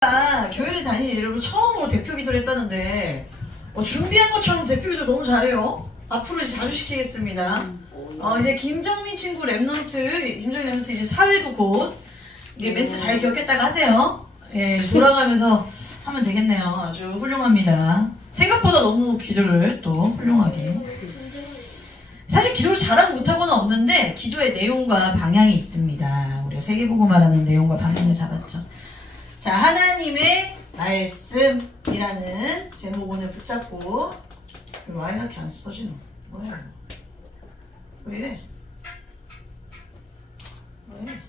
교회를 다니는 여러분 처음으로 대표 기도를 했다는데 준비한 것처럼 대표 기도 너무 잘해요. 앞으로 이제 자주 시키겠습니다. 이제 김정민 친구 랩넌트, 김정민 랩넌트 이제 사회도 곧 이게 멘트 잘 기억했다가 하세요. 예, 돌아가면서 하면 되겠네요. 아주 훌륭합니다. 생각보다 너무 기도를 또 훌륭하게. 사실 기도를 잘하고 못하고는 없는데 기도의 내용과 방향이 있습니다. 우리가 세계보고말하는 내용과 방향을 잡았죠. 자, 하나님의 말씀이라는 제목 오늘 붙잡고. 왜 이렇게 안 써지노? 뭐야? 왜 이래? 왜 이래?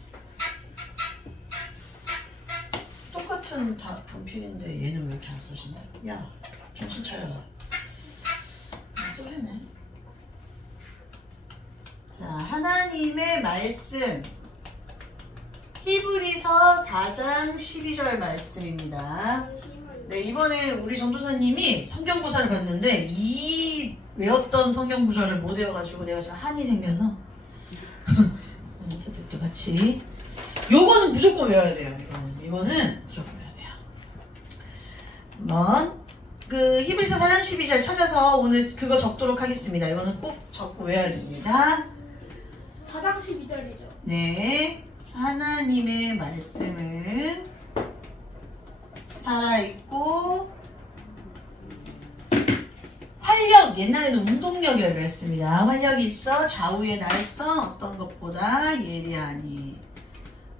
똑같은 다 분필인데 얘는 왜 이렇게 안 써지냐? 야, 정신 차려라. 안 써지네. 자, 하나님의 말씀. 히브리서 4장 12절 말씀입니다. 네, 이번에 우리 전도사님이 성경구절을 봤는데 이 외웠던 성경구절을 못 외워가지고 내가 지금 한이 생겨서 또 같이 요거는 무조건 외워야 돼요. 이거는 무조건 외워야 돼요. 한번 그 히브리서 4장 12절 찾아서 오늘 그거 적도록 하겠습니다. 이거는 꼭 적고 외워야 됩니다. 4장 12절이죠. 네. 하나님의 말씀은 살아있고 활력, 옛날에는 운동력이라고 그랬습니다. 활력이 있어 좌우의 날선 어떤 것보다 예리하니.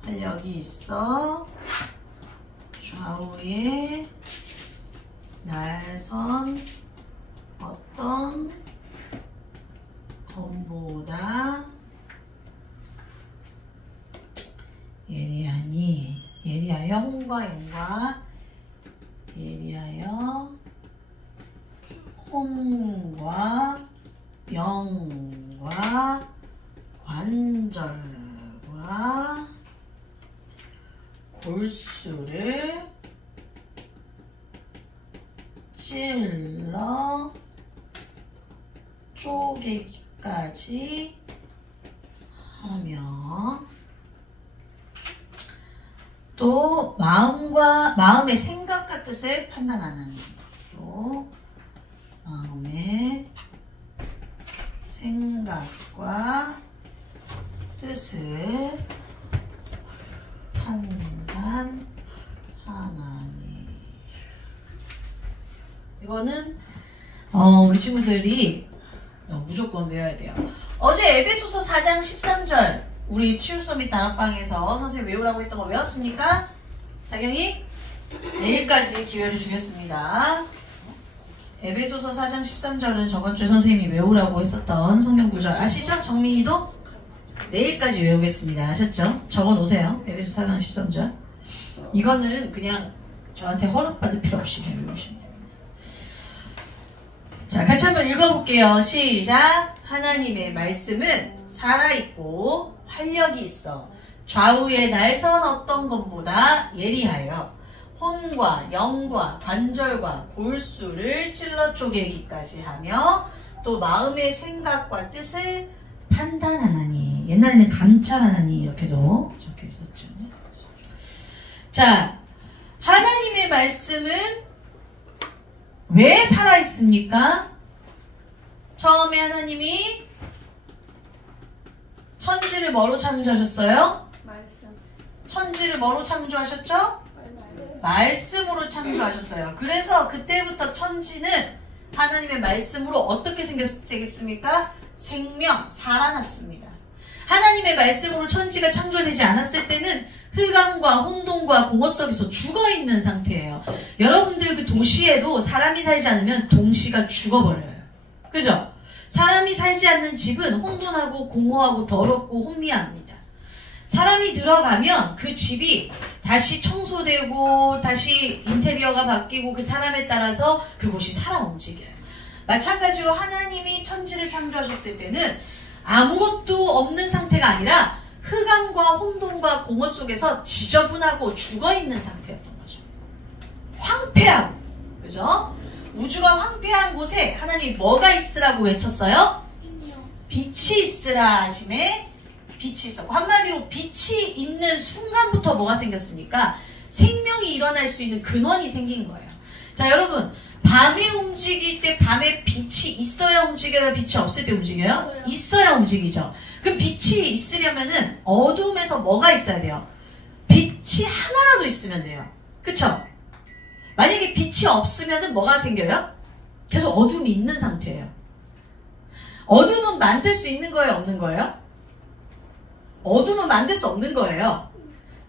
활력이 있어 좌우의 날선 어떤 것보다 예리하니. 예리하여 혼과 영과 예리하여 혼과 영과 관절과 골수를 찔러 쪼개기까지 하며 또 마음의 생각과 뜻을 판단하는. 또 마음의 생각과 뜻을 판단하나니. 이거는 우리 친구들이 무조건 외워야 돼요. 어제 에베소서 4장 13절 우리 치유서밋 다락방에서 선생님 외우라고 했던 거 외웠습니까? 다경이? 내일까지 기회를 주겠습니다. 에베소서 4장 13절은 저번주에 선생님이 외우라고 했었던 성경구절 아시죠? 정민이도? 내일까지 외우겠습니다. 아셨죠? 적어놓으세요. 에베소서 4장 13절. 이거는 그냥 저한테 허락받을 필요 없이 외우시면 됩니다. 자, 같이 한번 읽어볼게요. 시작! 하나님의 말씀은 살아있고 활력이 있어 좌우의 날선 어떤 것보다 예리하여 혼과 영과 관절과 골수를 찔러 쪼개기까지 하며 또 마음의 생각과 뜻을 판단하나니. 옛날에는 감찰하나니 이렇게도 적혀 있었죠. 자, 하나님의 말씀은 왜 살아있습니까? 처음에 하나님이 천지를 뭐로 창조하셨어요? 말씀. 천지를 뭐로 창조하셨죠? 말씀으로 창조하셨어요. 그래서 그때부터 천지는 하나님의 말씀으로 어떻게 생겼겠습니까? 생명, 살아났습니다. 하나님의 말씀으로 천지가 창조되지 않았을 때는 흑암과 혼돈과 공허 속에서 죽어있는 상태예요. 여러분들 그 도시에도 사람이 살지 않으면 동시가 죽어버려요. 그죠? 사람이 살지 않는 집은 혼돈하고 공허하고 더럽고 혼미합니다. 사람이 들어가면 그 집이 다시 청소되고 다시 인테리어가 바뀌고 그 사람에 따라서 그곳이 살아 움직여요. 마찬가지로 하나님이 천지를 창조하셨을 때는 아무것도 없는 상태가 아니라 흑암과 혼돈과 공허 속에서 지저분하고 죽어있는 상태였던 거죠. 황폐하고. 그죠? 우주가 황폐한 곳에 하나님이 뭐가 있으라고 외쳤어요? 빛이 있으라 하심에 빛이 있었고, 한마디로 빛이 있는 순간부터 뭐가 생겼습니까? 생명이 일어날 수 있는 근원이 생긴 거예요. 자, 여러분, 밤에 움직일 때 밤에 빛이 있어야 움직여요? 빛이 없을 때 움직여요? 있어야 움직이죠. 그럼 빛이 있으려면은 어둠에서 뭐가 있어야 돼요? 빛이 하나라도 있으면 돼요. 그쵸? 만약에 빛이 없으면은 뭐가 생겨요? 계속 어둠이 있는 상태예요. 어둠은 만들 수 있는 거예요? 없는 거예요? 어둠은 만들 수 없는 거예요.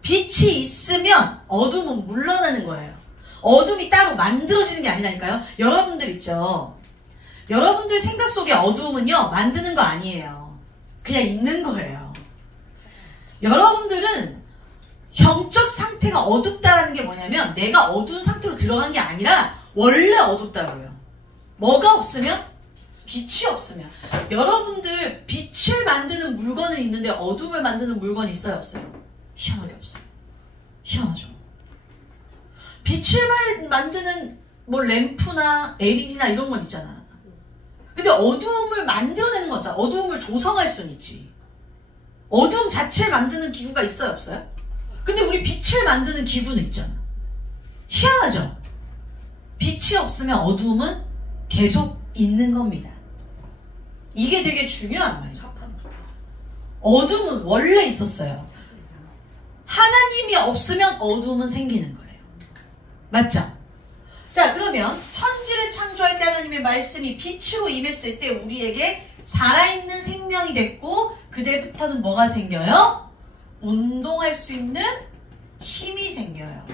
빛이 있으면 어둠은 물러나는 거예요. 어둠이 따로 만들어지는 게 아니라니까요. 여러분들 있죠. 여러분들 생각 속의 어둠은요, 만드는 거 아니에요. 그냥 있는 거예요. 여러분들은 영적 상태가 어둡다라는 게 뭐냐면 내가 어두운 상태로 들어간 게 아니라 원래 어둡다고요. 뭐가 없으면? 빛이 없으면. 여러분들 빛을 만드는 물건은 있는데 어둠을 만드는 물건이 있어요? 없어요? 희한하게 없어요. 희한하죠. 빛을 만드는 뭐 램프나 LED나 이런 건 있잖아. 근데 어두움을 만들어내는 거잖아. 어두움을 조성할 수는 있지. 어두움 자체를 만드는 기구가 있어요? 없어요? 근데 우리 빛을 만드는 기구는 있잖아. 희한하죠? 빛이 없으면 어두움은 계속 있는 겁니다. 이게 되게 중요한 말이에요. 어둠은 원래 있었어요. 하나님이 없으면 어둠은 생기는 거예요. 맞죠? 자, 그러면 천지를 창조할 때 하나님의 말씀이 빛으로 임했을 때 우리에게 살아있는 생명이 됐고 그때부터는 뭐가 생겨요? 운동할 수 있는 힘이 생겨요.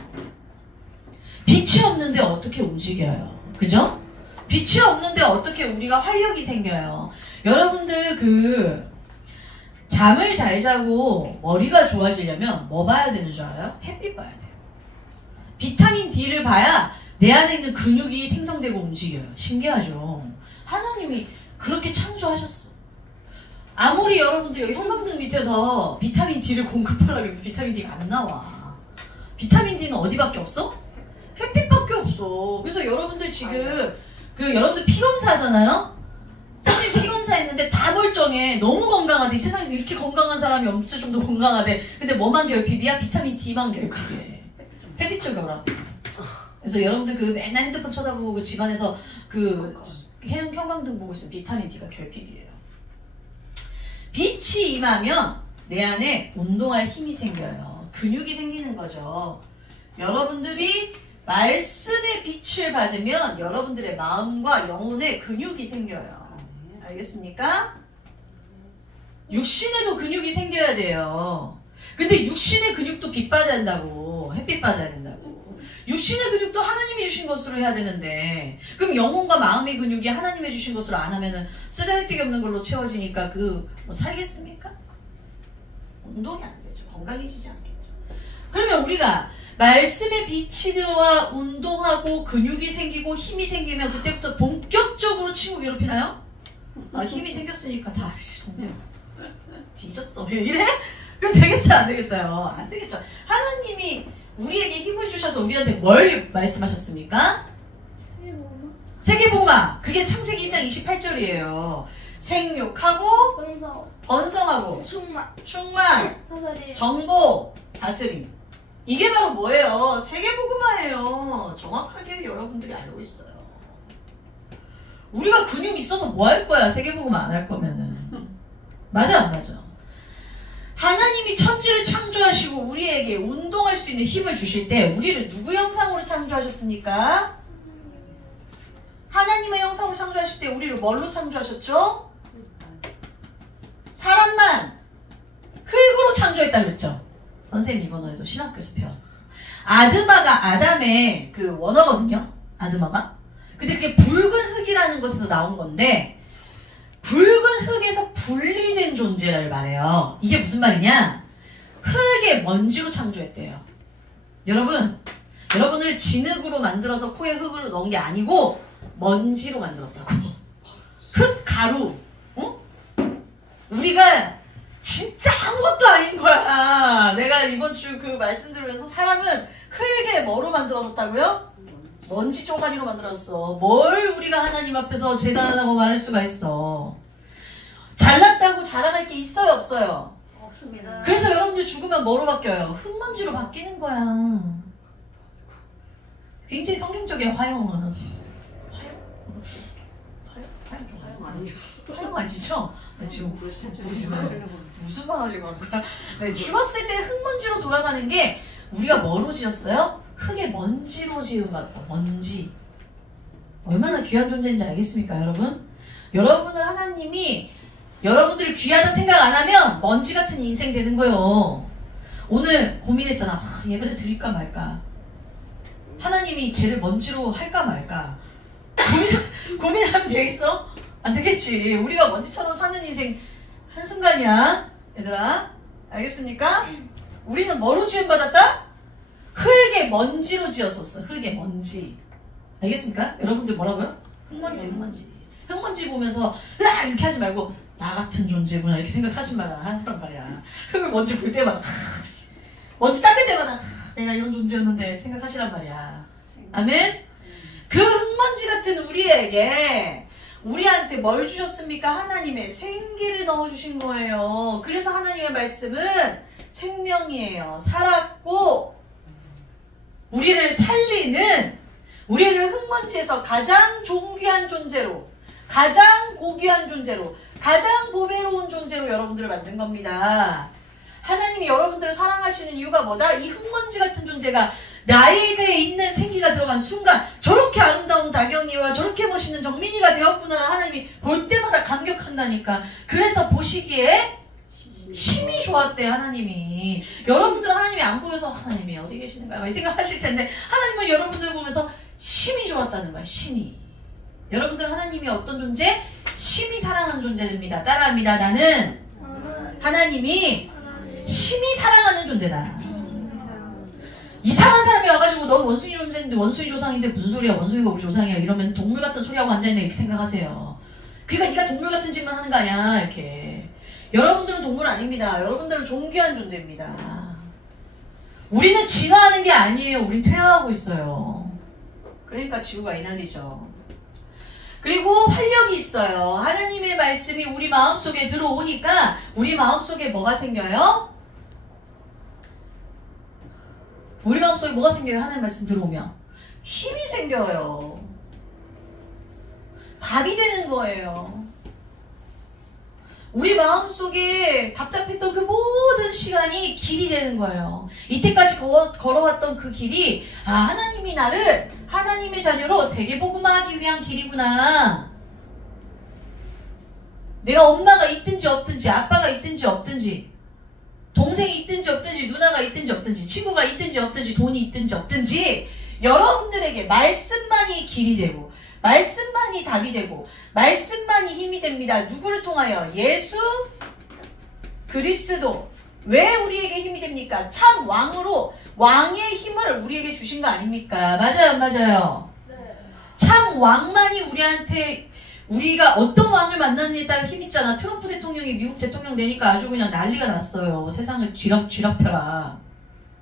빛이 없는데 어떻게 움직여요? 그죠? 빛이 없는데 어떻게 우리가 활력이 생겨요? 여러분들 잠을 잘 자고 머리가 좋아지려면 뭐 봐야 되는 줄 알아요? 햇빛 봐야 돼요. 비타민 D를 봐야 내 안에 있는 근육이 생성되고 움직여요. 신기하죠? 하나님이 그렇게 창조하셨어. 아무리 여러분들 여기 형광등 밑에서 비타민 D를 공급하라고 해도 비타민 D가 안 나와. 비타민 D는 어디밖에 없어? 햇빛밖에 없어. 그래서 여러분들 지금 여러분들 피검사 하잖아요? 사실 피검사 했는데 다 멀쩡해. 너무 건강하대. 이 세상에서 이렇게 건강한 사람이 없을 정도 건강하대. 근데 뭐만 결핍이야? 비타민 D만 결핍이래. 햇빛 좀 보라. 그래서 여러분들 맨날 핸드폰 쳐다보고 집안에서 형광등 보고 있으면 비타민 D가 결핍이에요. 빛이 임하면 내 안에 운동할 힘이 생겨요. 근육이 생기는 거죠. 여러분들이 말씀의 빛을 받으면 여러분들의 마음과 영혼에 근육이 생겨요. 알겠습니까? 육신에도 근육이 생겨야 돼요. 근데 육신의 근육도 빛 받아야 된다고. 햇빛 받아야 된다고. 육신의 근육도 하나님이 주신 것으로 해야 되는데 그럼 영혼과 마음의 근육이 하나님이 주신 것으로 안 하면은 쓰잘데기 없는 걸로 채워지니까 뭐 살겠습니까? 운동이 안 되죠. 건강해지지 않겠죠. 그러면 우리가 말씀의 빛이 들어와 운동하고 근육이 생기고 힘이 생기면 그때부터 본격적으로 친구 괴롭히나요? 힘이 생겼으니까 다 뒤졌어. 왜 이래? 그럼 되겠어요? 안 되겠어요? 안 되겠죠. 하나님이 우리에게 힘을 주셔서 우리한테 뭘 말씀하셨습니까? 세계복음화. 그게 창세기 1장 28절이에요. 생육하고 번성하고 충만 정복 다스림. 이게 바로 뭐예요? 세계복음화예요. 정확하게 여러분들이 알고 있어요. 우리가 근육 있어서 뭐 할 거야? 세계복음화 안 할 거면은. 맞아 안 맞아? 하나님이 천지를 창조하시고 우리에게 운동할 수 있는 힘을 주실 때 우리를 누구 형상으로 창조하셨습니까? 하나님의 형상으로 창조하실 때 우리를 뭘로 창조하셨죠? 사람만 흙으로 창조했다 그랬죠? 선생님 이번호에서 신학교에서 배웠어. 아드마가 아담의 원어거든요. 아드마가. 근데 그게 붉은 흙이라는 것에서 나온 건데 붉은 흙에서 분리된 존재를 말해요. 이게 무슨 말이냐? 흙의 먼지로 창조했대요. 여러분을 진흙으로 만들어서 코에 흙으로 넣은 게 아니고 먼지로 만들었다고. 흙 가루. 응? 우리가 진짜 아무것도 아닌 거야. 내가 이번 주 말씀드리면서 사람은 흙에 뭐로 만들어졌다고요? 먼지 쪼가리로 만들었어. 뭘 우리가 하나님 앞에서 대단하다고 말할 수가 있어. 잘났다고 자랑할 게 있어요 없어요? 없습니다. 그래서 여러분들 죽으면 뭐로 바뀌어요? 흙먼지로 바뀌는 거야. 굉장히 성경적인 화형은. 화형 아니에요. 화형 아니죠? 지금 무슨 말 하려고 한 거야? 네, 죽었을 때 흙먼지로 돌아가는 게 우리가 뭐로 지었어요? 흙의 먼지로 지은 것 같다. 먼지. 얼마나 귀한 존재인지 알겠습니까, 여러분? 여러분을 하나님이 여러분들이 귀하다 생각 안 하면 먼지 같은 인생 되는 거예요. 오늘 고민했잖아. 예배를 드릴까 말까. 하나님이 쟤를 먼지로 할까 말까. 고민하면 되겠어? 안 되겠지. 우리가 먼지처럼 사는 인생 한순간이야. 얘들아, 알겠습니까? 우리는 뭐로 지음받았다? 흙의 먼지로 지었었어. 흙의 먼지. 알겠습니까? 여러분들 뭐라고요? 흙먼지, 흙먼지. 흙먼지 보면서 으악! 이렇게 하지 말고 나 같은 존재구나 이렇게 생각하지 마라. 하란 말이야. 흙을 먼지 볼 때마다 먼지 닦을 때마다 내가 이런 존재였는데 생각하시란 말이야. 아멘? 그 흙먼지 같은 우리한테 뭘 주셨습니까? 하나님의 생기를 넣어주신 거예요. 그래서 하나님의 말씀은 생명이에요. 살았고 우리를 살리는, 우리를 흙먼지에서 가장 존귀한 존재로, 가장 고귀한 존재로, 가장 보배로운 존재로 여러분들을 만든 겁니다. 하나님이 여러분들을 사랑하시는 이유가 뭐다? 이 흙먼지 같은 존재가 나에게 있는 생기가 들어간 순간 저렇게 아름다운 다경이와 저렇게 멋있는 정민이가 되었구나 하나님이 볼 때마다 감격한다니까. 그래서 보시기에 힘이 좋았대. 하나님이. 여러분들은 하나님이 안 보여서 하나님이 어디 계시는가 막 생각하실 텐데 하나님은 여러분들 보면서 힘이 좋았다는 거야. 힘이. 여러분들은 하나님이 어떤 존재? 심히 사랑하는 존재입니다. 따라합니다. 나는 하나님이 심히 사랑하는 존재다. 이상한 사람이 와가지고 넌 원숭이 존재인데 원숭이 조상인데 무슨 소리야, 원숭이가 우리 조상이야 이러면 동물 같은 소리하고 앉아있네 이렇게 생각하세요. 그러니까 네가 동물 같은 짓만 하는 거 아니야 이렇게. 여러분들은 동물 아닙니다. 여러분들은 존귀한 존재입니다. 우리는 진화하는 게 아니에요. 우린 퇴화하고 있어요. 그러니까 지구가 이 난리죠. 그리고 활력이 있어요. 하나님의 말씀이 우리 마음속에 들어오니까 우리 마음속에 뭐가 생겨요? 우리 마음속에 뭐가 생겨요? 하나님 말씀 들어오면 힘이 생겨요. 답이 되는 거예요. 우리 마음속에 답답했던 그 모든 시간이 길이 되는 거예요. 이때까지 걸어왔던 그 길이 하나님이 나를 하나님의 자녀로 세계복음화하기 위한 길이구나. 내가 엄마가 있든지 없든지 아빠가 있든지 없든지 동생이 있든지 없든지 누나가 있든지 없든지 친구가 있든지 없든지 돈이 있든지 없든지 여러분들에게 말씀만이 길이 되고 말씀만이 답이 되고 말씀만이 힘이 됩니다. 누구를 통하여? 예수 그리스도. 왜 우리에게 힘이 됩니까? 참 왕으로 왕의 힘을 우리에게 주신 거 아닙니까? 맞아요, 안 맞아요? 네. 참 왕만이 우리한테, 우리가 어떤 왕을 만나느냐에 따라 힘 있잖아. 트럼프 대통령이 미국 대통령 되니까 아주 그냥 난리가 났어요. 세상을 쥐락펴라.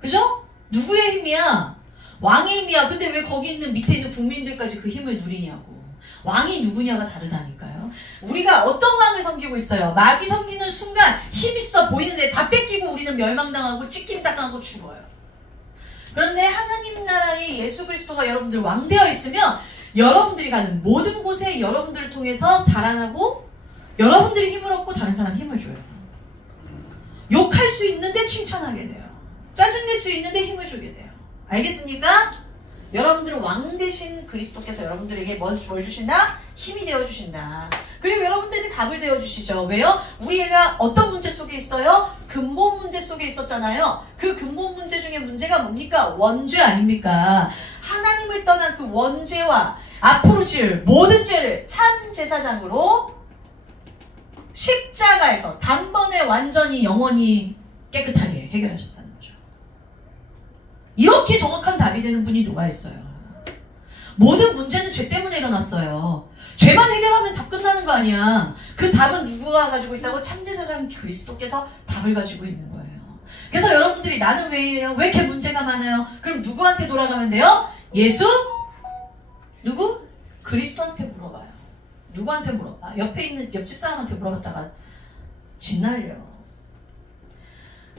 그죠? 누구의 힘이야? 왕의 힘이야. 근데 왜 거기 있는 밑에 있는 국민들까지 그 힘을 누리냐고. 왕이 누구냐가 다르다니까요. 우리가 어떤 왕을 섬기고 있어요? 마귀 섬기는 순간 힘 있어 보이는데 다 뺏기고 우리는 멸망당하고 찢김당하고 죽어요. 그런데 하나님 나라의 예수 그리스도가 여러분들 왕되어 있으면 여러분들이 가는 모든 곳에 여러분들을 통해서 살아나고 여러분들이 힘을 얻고 다른 사람 힘을 줘요. 욕할 수 있는데 칭찬하게 돼요. 짜증낼 수 있는데 힘을 주게 돼요. 알겠습니까? 여러분들은 왕 대신 그리스도께서 여러분들에게 뭘 주신다? 힘이 되어주신다. 그리고 여러분들이 답을 되어주시죠. 왜요? 우리가 어떤 문제 속에 있어요? 근본 문제 속에 있었잖아요. 그 근본 문제 중에 문제가 뭡니까? 원죄 아닙니까? 하나님을 떠난 그 원죄와 앞으로 지을 모든 죄를 참 제사장으로 십자가에서 단번에 완전히 영원히 깨끗하게 해결하셨다는 거죠. 이렇게 정확한 답이 되는 분이 누가 있어요? 모든 문제는 죄 때문에 일어났어요. 죄만 해결하면 답 끝나는 거 아니야. 그 답은 누구가 가지고 있다고? 참제사장 그리스도께서 답을 가지고 있는 거예요. 그래서 여러분들이 나는 왜 이래요? 왜 이렇게 문제가 많아요? 그럼 누구한테 돌아가면 돼요? 예수? 누구? 그리스도한테 물어봐요. 누구한테 물어봐? 옆에 있는 옆집 사람한테 물어봤다가 진날려.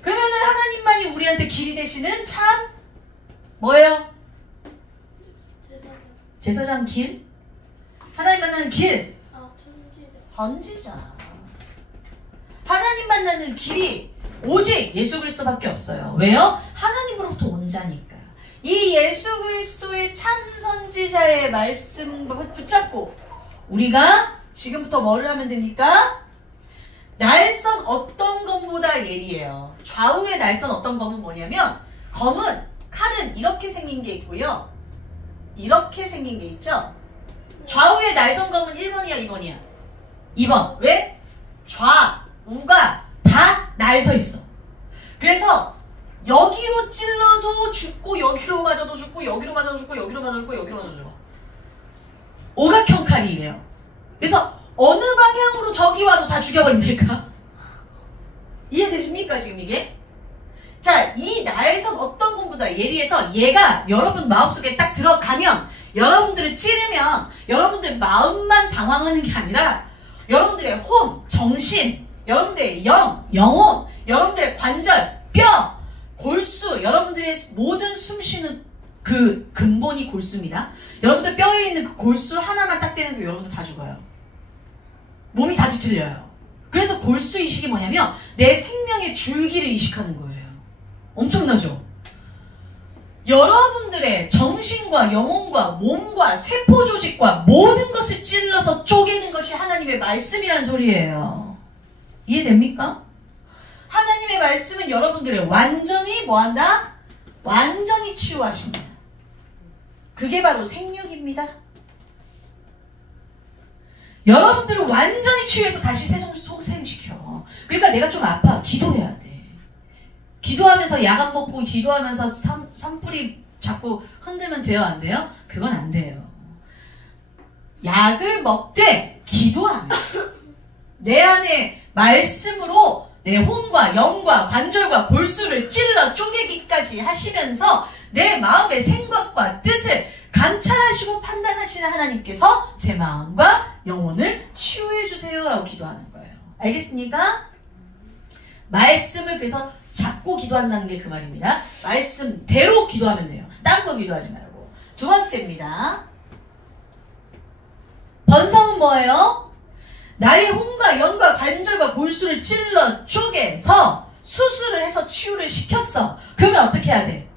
그러면은 하나님만이 우리한테 길이 되시는 참 뭐예요? 제사장 길? 하나님 만나는 길? 선지자. 선지자. 하나님 만나는 길이 오직 예수 그리스도밖에 없어요. 왜요? 하나님으로부터 온 자니까. 이 예수 그리스도의 참 선지자의 말씀을 붙잡고 우리가 지금부터 뭐를 하면 됩니까? 날선 어떤 검보다 예리해요. 좌우의 날선 어떤 검은 뭐냐면 칼은 이렇게 생긴 게 있고요. 이렇게 생긴 게 있죠. 좌우의 날선 검은 1번이야 2번이야? 2번. 왜? 좌우가 다 날서 있어. 그래서 여기로 찔러도 죽고 여기로 맞아도 죽고 여기로 맞아도 죽고 여기로 맞아도 죽고 여기로 맞아도 죽어. 오각형 칼이에요. 그래서 어느 방향으로 적이 와도 다 죽여버린다니까. 이해되십니까 지금 이게? 자, 이 날선 어떤 것보다 예리해서 얘가 여러분 마음속에 딱 들어가면 여러분들을 찌르면 여러분들 마음만 당황하는 게 아니라 여러분들의 혼, 정신, 여러분들의 영혼, 여러분들의 관절, 뼈, 골수, 여러분들의 모든 숨쉬는 그 근본이 골수입니다. 여러분들 뼈에 있는 그 골수 하나만 딱 떼는 게 여러분들 다 죽어요. 몸이 다 뒤틀려요. 그래서 골수 이식이 뭐냐면 내 생명의 줄기를 이식하는 거예요. 엄청나죠? 여러분들의 정신과 영혼과 몸과 세포 조직과 모든 것을 찔러서 쪼개는 것이 하나님의 말씀이라는 소리예요. 이해됩니까? 하나님의 말씀은 여러분들을 완전히 뭐한다? 완전히 치유하신다. 그게 바로 생육입니다. 여러분들을 완전히 치유해서 다시 소생시켜. 그러니까 내가 좀 아파. 기도해야 돼. 기도하면서 약 안 먹고 기도하면서 산풀이 자꾸 흔들면 돼요? 안 돼요? 그건 안 돼요. 약을 먹되 기도하면 내 안에 말씀으로 내 혼과 영과 관절과 골수를 찔러 쪼개기까지 하시면서 내 마음의 생각과 뜻을 감찰하시고 판단하시는 하나님께서 제 마음과 영혼을 치유해 주세요 라고 기도하는 거예요. 알겠습니까? 말씀을 그래서 잡고 기도한다는 게 그 말입니다. 말씀대로 기도하면 돼요. 딴 거 기도하지 말고. 두 번째입니다. 번성은 뭐예요? 나의 혼과 영과 관절과 골수를 찔러 쪼개서 수술을 해서 치유를 시켰어. 그러면 어떻게 해야 돼?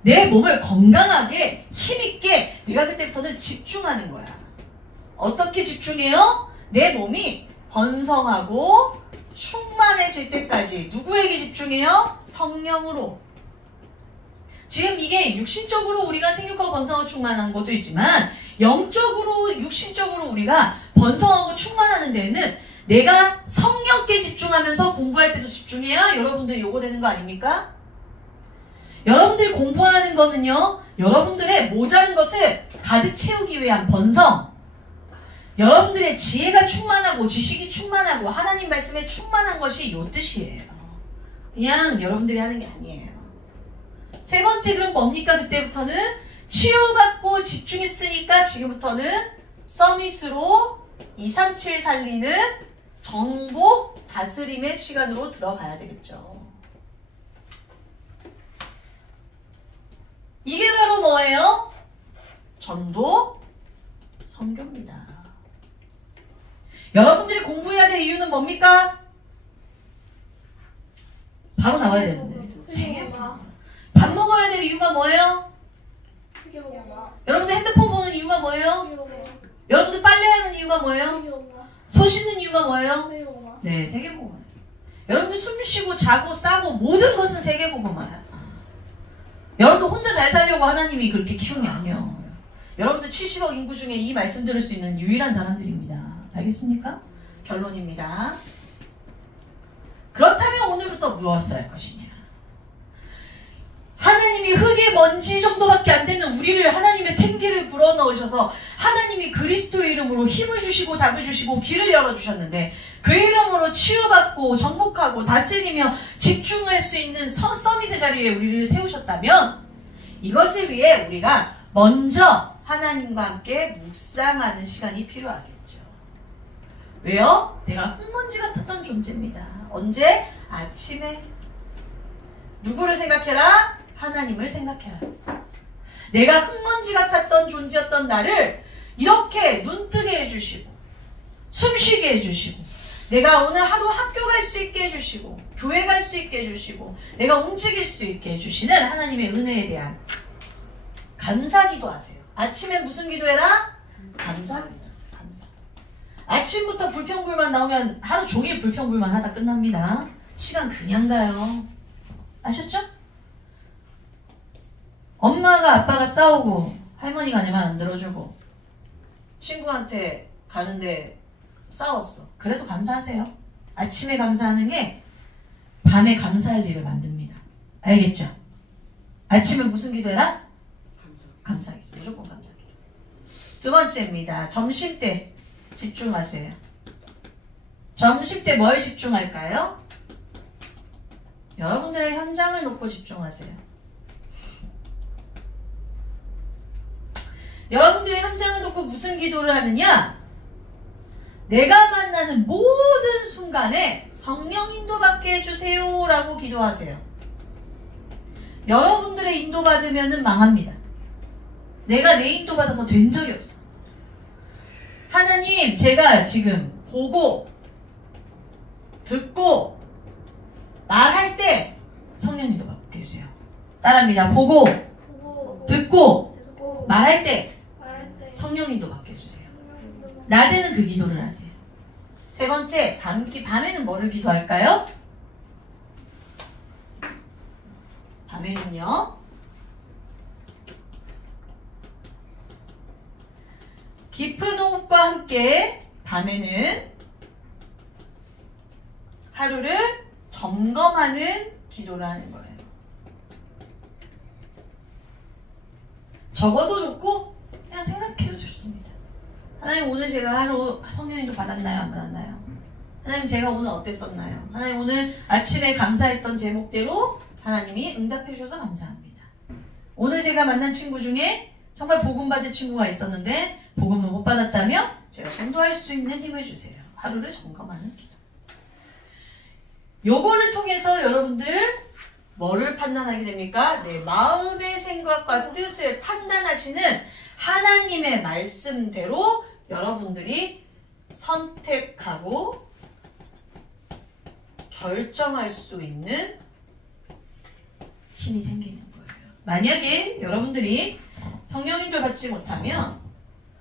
내 몸을 건강하게 힘있게 내가 그때부터는 집중하는 거야. 어떻게 집중해요? 내 몸이 번성하고 충만해질 때까지 누구에게 집중해요? 성령으로. 지금 이게 육신적으로 우리가 생육하고 번성하고 충만한 것도 있지만 영적으로 육신적으로 우리가 번성하고 충만하는 데는 내가 성령께 집중하면서 공부할 때도 집중해야 여러분들 요거 되는 거 아닙니까? 여러분들이 공부하는 거는요, 여러분들의 모자란 것을 가득 채우기 위한 번성, 여러분들의 지혜가 충만하고 지식이 충만하고 하나님 말씀에 충만한 것이 요 뜻이에요. 그냥 여러분들이 하는 게 아니에요. 세 번째 그럼 뭡니까? 그때부터는 치유받고 집중했으니까 지금부터는 서밋으로 237 살리는 정복 다스림의 시간으로 들어가야 되겠죠. 이게 바로 뭐예요? 전도 선교입니다. 여러분들이 공부해야 될 이유는 뭡니까? 바로 나와야 되는데. 밥 먹어야 될 이유가 뭐예요? 여러분들 핸드폰 보는 이유가 뭐예요? 여러분들 빨래하는 이유가 뭐예요? 손 씻는 이유가 뭐예요? 네, 세계복음. 여러분들 숨 쉬고 자고 싸고 모든 것은 세계복음이에요. 여러분들 혼자 잘 살려고 하나님이 그렇게 키운 게 아니에요. 여러분들 70억 인구 중에 이 말씀 들을 수 있는 유일한 사람들입니다. 알겠습니까? 결론입니다. 그렇다면 오늘부터 무엇을 할 것이냐? 하나님이 흙의 먼지 정도밖에 안 되는 우리를 하나님의 생기를 불어넣으셔서 하나님이 그리스도의 이름으로 힘을 주시고 답을 주시고 길을 열어주셨는데 그 이름으로 치유받고 정복하고 다스리며 집중할 수 있는 서밋의 자리에 우리를 세우셨다면 이것을 위해 우리가 먼저 하나님과 함께 묵상하는 시간이 필요하겠죠. 왜요? 내가 흙먼지 같았던 존재입니다. 언제? 아침에. 누구를 생각해라? 하나님을 생각해라. 내가 흙먼지 같았던 존재였던 나를 이렇게 눈뜨게 해주시고 숨쉬게 해주시고 내가 오늘 하루 학교 갈 수 있게 해주시고 교회 갈 수 있게 해주시고 내가 움직일 수 있게 해주시는 하나님의 은혜에 대한 감사기도 하세요. 아침에 무슨 기도해라? 감사기도 하세요. 감사. 아침부터 불평불만 나오면 하루 종일 불평불만 하다 끝납니다. 시간 그냥 가요. 아셨죠? 엄마가 아빠가 싸우고 할머니가 내 말 안 들어주고 친구한테 가는데 싸웠어. 그래도 감사하세요. 아침에 감사하는 게 밤에 감사할 일을 만듭니다. 알겠죠? 아침에 무슨 기도해라? 감사기도. 무조건 감사기도. 두 번째입니다. 점심때 집중하세요. 점심때 뭘 집중할까요? 여러분들의 현장을 놓고 집중하세요. 여러분들의 현장을 놓고 무슨 기도를 하느냐? 내가 만나는 모든 순간에 성령 인도받게 해주세요 라고 기도하세요. 여러분들의 인도받으면 망합니다. 내가 내 인도받아서 된 적이 없어. 하나님, 제가 지금 보고 듣고 말할 때 성령 인도받게 해주세요. 따라합니다. 보고 듣고 말할 때 성령 인도받게 해주세요. 낮에는 그 기도를 하세요. 세 번째, 밤에는 뭐를 기도할까요? 밤에는요, 깊은 호흡과 함께 밤에는 하루를 점검하는 기도를 하는 거예요. 적어도 좋고 그냥 생각해도 좋습니다. 하나님, 오늘 제가 하루 성령인도 받았나요? 안 받았나요? 하나님, 제가 오늘 어땠었나요? 하나님, 오늘 아침에 감사했던 제목대로 하나님이 응답해 주셔서 감사합니다. 오늘 제가 만난 친구 중에 정말 복음 받을 친구가 있었는데 복음을 못 받았다면 제가 전도할 수 있는 힘을 주세요. 하루를 점검하는 기도. 요거를 통해서 여러분들 뭐를 판단하게 됩니까? 내 마음의 생각과 뜻을 판단하시는 하나님의 말씀대로 여러분들이 선택하고 결정할 수 있는 힘이 생기는 거예요. 만약에 여러분들이 성령인도를 받지 못하면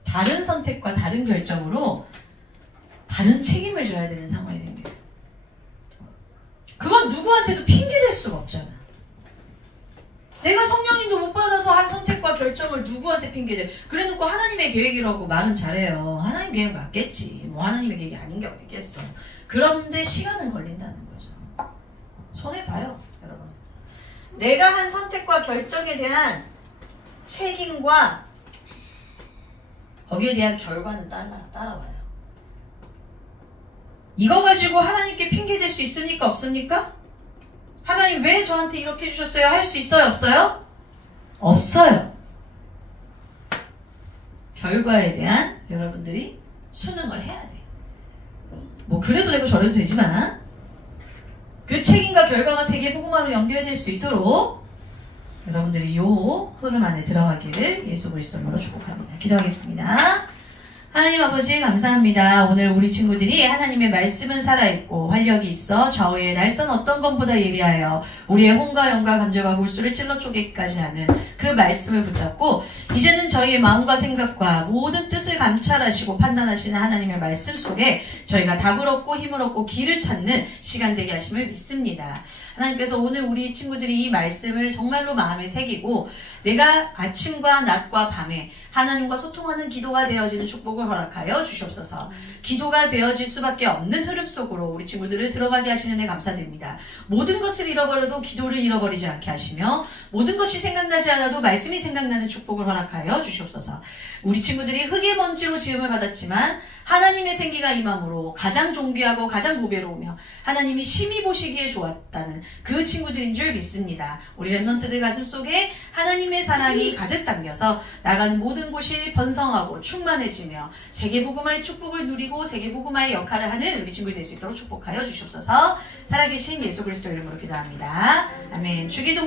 다른 선택과 다른 결정으로 다른 책임을 져야 되는 상황이 생겨요. 그건 누구한테도 핑계댈 수가 없잖아. 내가 성령인도 못 받아서 한 선택과 결정을 누구한테 핑계대. 그래놓고 하나님의 계획이라고 말은 잘해요. 하나님 계획 맞겠지. 뭐 하나님의 계획이 아닌 게 어디 있겠어. 그런데 시간은 걸린다는 거죠. 손해봐요, 여러분. 내가 한 선택과 결정에 대한 책임과 거기에 대한 결과는 따라와요. 이거 가지고 하나님께 핑계댈 수 있습니까? 없습니까? 하나님 왜 저한테 이렇게 해주셨어요? 할 수 있어요? 없어요? 없어요. 결과에 대한 여러분들이 수능을 해야 돼. 뭐 그래도 되고 저래도 되지만 그 책임과 결과가 세계복음화로 연결될 수 있도록 여러분들이 요 흐름 안에 들어가기를 예수 그리스도로 축복합니다. 기도하겠습니다. 하나님 아버지 감사합니다. 오늘 우리 친구들이 하나님의 말씀은 살아있고 활력이 있어 좌우의 날선 어떤 것보다 예리하여 우리의 혼과 영과 감정과 골수를 찔러 쪼개기까지 하는 그 말씀을 붙잡고 이제는 저희의 마음과 생각과 모든 뜻을 감찰하시고 판단하시는 하나님의 말씀 속에 저희가 답을 얻고 힘을 얻고 길을 찾는 시간 되게 하심을 믿습니다. 하나님께서 오늘 우리 친구들이 이 말씀을 정말로 마음에 새기고 내가 아침과 낮과 밤에 하나님과 소통하는 기도가 되어지는 축복을 허락하여 주시옵소서. 기도가 되어질 수밖에 없는 흐름 속으로 우리 친구들을 들어가게 하시는 데 감사드립니다. 모든 것을 잃어버려도 기도를 잃어버리지 않게 하시며 모든 것이 생각나지 않아도 말씀이 생각나는 축복을 허락하여 주시옵소서. 우리 친구들이 흙의 먼지로 지음을 받았지만 하나님의 생기가 임함으로 가장 존귀하고 가장 보배로우며 하나님이 심히 보시기에 좋았다는 그 친구들인 줄 믿습니다. 우리 랩런트들 가슴 속에 하나님의 사랑이 가득 담겨서 나가는 모든 곳이 번성하고 충만해지며 세계복음화의 축복을 누리고 세계복음화의 역할을 하는 우리 친구들이 될 수 있도록 축복하여 주시옵소서. 살아계신 예수 그리스도 이름으로 기도합니다. 아멘. 주기도